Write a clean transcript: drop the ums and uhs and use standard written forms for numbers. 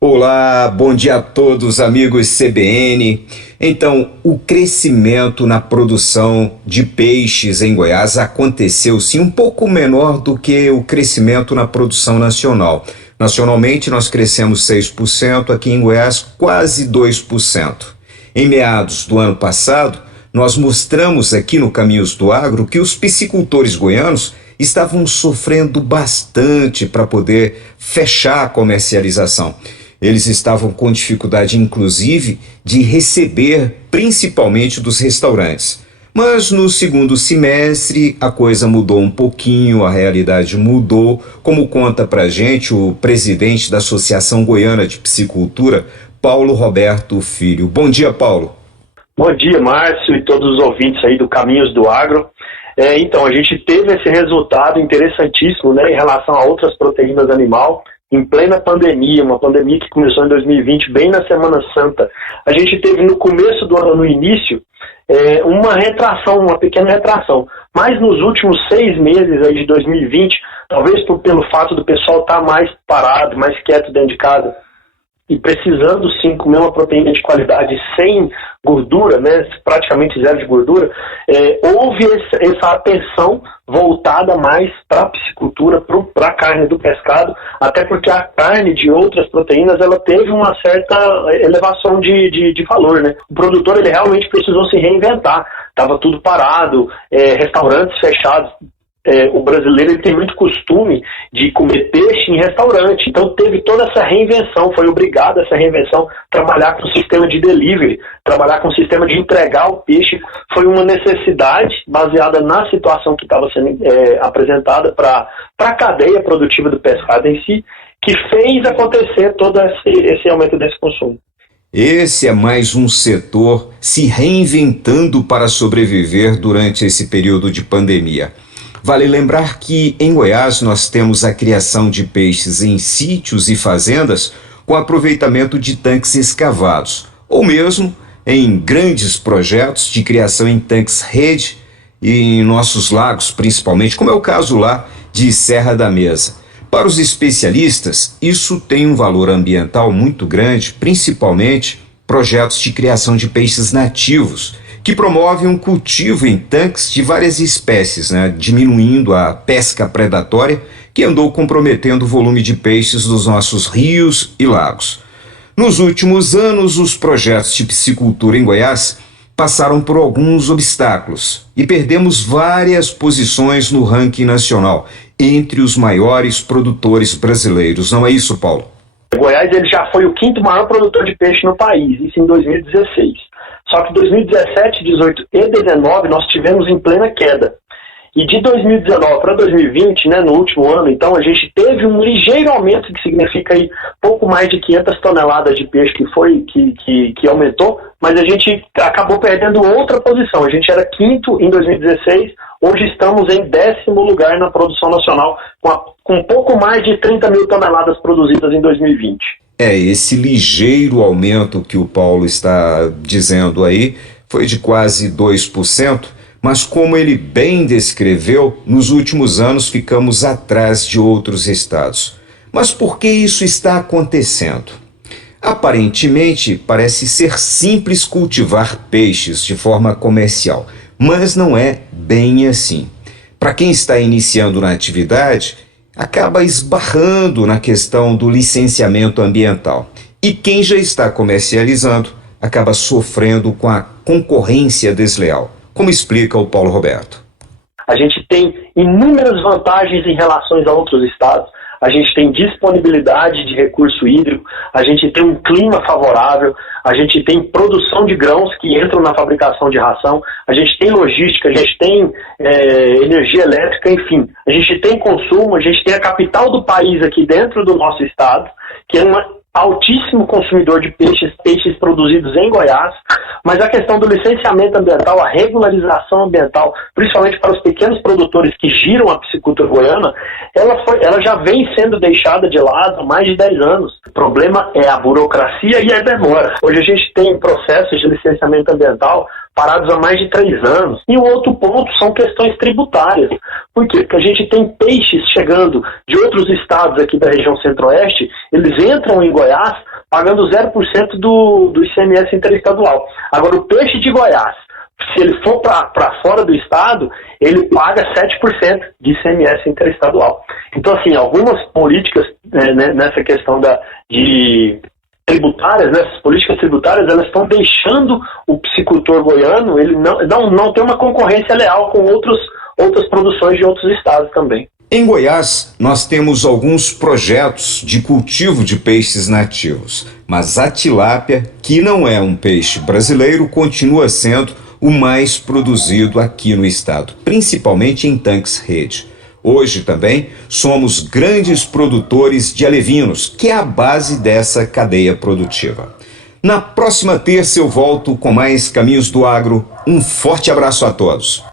Olá, bom dia a todos, amigos CBN. Então, o crescimento na produção de peixes em Goiás aconteceu sim um pouco menor do que o crescimento na produção nacional. Nacionalmente, nós crescemos 6%, aqui em Goiás, quase 2%. Em meados do ano passado, nós mostramos aqui no Caminhos do Agro que os piscicultores goianos estavam sofrendo bastante para poder fechar a comercialização. Eles estavam com dificuldade, inclusive, de receber, principalmente dos restaurantes. Mas no segundo semestre a coisa mudou um pouquinho, a realidade mudou, como conta pra gente o presidente da Associação Goiana de Piscicultura, Paulo Roberto Filho. Bom dia, Paulo. Bom dia, Márcio, e todos os ouvintes aí do Caminhos do Agro. Então, a gente teve esse resultado interessantíssimo, né, em relação a outras proteínas animal, em plena pandemia, uma pandemia que começou em 2020, bem na Semana Santa. A gente teve no começo do ano, no início, uma retração, uma pequena retração. Mas nos últimos 6 meses aí de 2020, talvez pelo fato do pessoal estar mais parado, mais quieto dentro de casa, e precisando sim comer uma proteína de qualidade sem gordura, né, praticamente zero de gordura, houve essa atenção voltada mais para a piscicultura, para a carne do pescado, até porque a carne de outras proteínas ela teve uma certa elevação de valor, né? O produtor ele realmente precisou se reinventar, estava tudo parado, restaurantes fechados. O brasileiro ele tem muito costume de comer peixe em restaurante, então teve toda essa reinvenção, foi obrigado a essa reinvenção, trabalhar com o sistema de delivery, trabalhar com o sistema de entregar o peixe, foi uma necessidade baseada na situação que estava sendo apresentada para a cadeia produtiva do pescado em si, que fez acontecer todo esse aumento desse consumo. Esse é mais um setor se reinventando para sobreviver durante esse período de pandemia. Vale lembrar que em Goiás nós temos a criação de peixes em sítios e fazendas com aproveitamento de tanques escavados, ou mesmo em grandes projetos de criação em tanques rede e em nossos lagos, principalmente, como é o caso lá de Serra da Mesa. Para os especialistas, isso tem um valor ambiental muito grande, principalmente projetos de criação de peixes nativos, que promove um cultivo em tanques de várias espécies, né, diminuindo a pesca predatória que andou comprometendo o volume de peixes dos nossos rios e lagos. Nos últimos anos, os projetos de piscicultura em Goiás passaram por alguns obstáculos e perdemos várias posições no ranking nacional, entre os maiores produtores brasileiros. Não é isso, Paulo? Goiás ele já foi o 5º maior produtor de peixe no país, isso em 2016. Só que 2017, 18 e 19 nós tivemos em plena queda. E de 2019 para 2020, né, no último ano, então, a gente teve um ligeiro aumento, que significa aí pouco mais de 500 toneladas de peixe que aumentou, mas a gente acabou perdendo outra posição. A gente era 5º em 2016, hoje estamos em 10º lugar na produção nacional, com pouco mais de 30 mil toneladas produzidas em 2020. Esse ligeiro aumento que o Paulo está dizendo aí foi de quase 2%, mas como ele bem descreveu, nos últimos anos ficamos atrás de outros estados. Mas por que isso está acontecendo? Aparentemente, parece ser simples cultivar peixes de forma comercial, mas não é bem assim. Para quem está iniciando na atividade, acaba esbarrando na questão do licenciamento ambiental. E quem já está comercializando acaba sofrendo com a concorrência desleal, como explica o Paulo Roberto. A gente tem inúmeras vantagens em relação a outros estados. A gente tem disponibilidade de recurso hídrico, a gente tem um clima favorável, a gente tem produção de grãos que entram na fabricação de ração, a gente tem logística, a gente tem energia elétrica, enfim. A gente tem consumo, a gente tem a capital do país aqui dentro do nosso estado, que é um altíssimo consumidor de peixes produzidos em Goiás, mas a questão do licenciamento ambiental, a regularização ambiental, principalmente para os pequenos produtores que giram a piscicultura goiana, ela já vem sendo deixada de lado há mais de 10 anos. O problema é a burocracia e a demora. Hoje a gente tem processos de licenciamento ambiental parados há mais de 3 anos. E o outro ponto são questões tributárias. Por quê? Porque a gente tem peixes chegando de outros estados aqui da região centro-oeste, eles entram em Goiás pagando 0% do ICMS interestadual. Agora, o peixe de Goiás, se ele for para fora do estado, ele paga 7% de ICMS interestadual. Então, assim, algumas políticas nessa questão de tributárias, né, essas políticas tributárias, elas estão deixando o piscicultor goiano, ele não ter uma concorrência leal com outras produções de outros estados também. Em Goiás, nós temos alguns projetos de cultivo de peixes nativos, mas a tilápia, que não é um peixe brasileiro, continua sendo o mais produzido aqui no estado, principalmente em tanques rede. Hoje também somos grandes produtores de alevinos, que é a base dessa cadeia produtiva. Na próxima terça eu volto com mais Caminhos do Agro. Um forte abraço a todos.